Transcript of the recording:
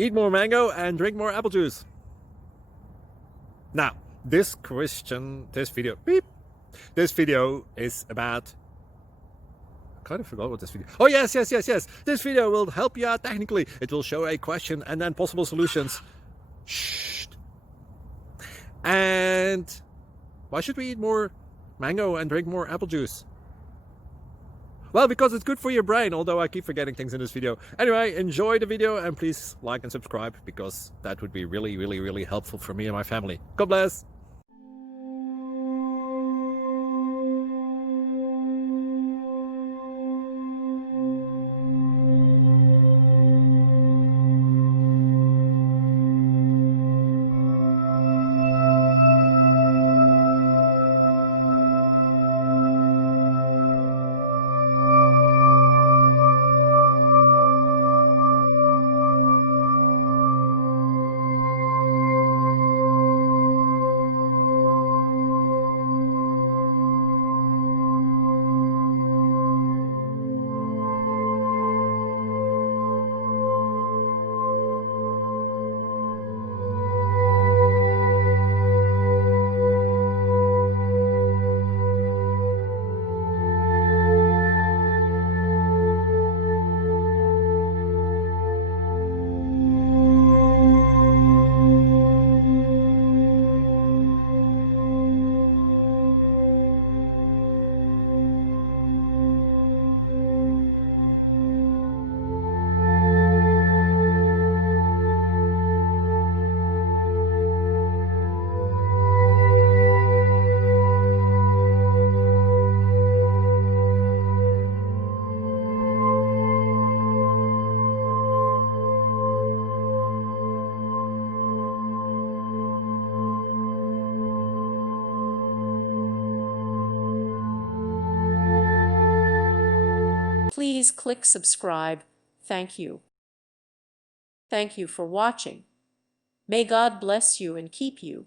Eat more mango and drink more apple juice. Now, this video is about, I kind of forgot what this video. Oh, yes. This video will help you out technically. It will show a question and then possible solutions. Shh. And why should we eat more mango and drink more apple juice? Well, because it's good for your brain, although I keep forgetting things in this video. Anyway, enjoy the video and please like and subscribe, because that would be really helpful for me and my family. God bless! Please click subscribe. Thank you. Thank you for watching. May God bless you and keep you.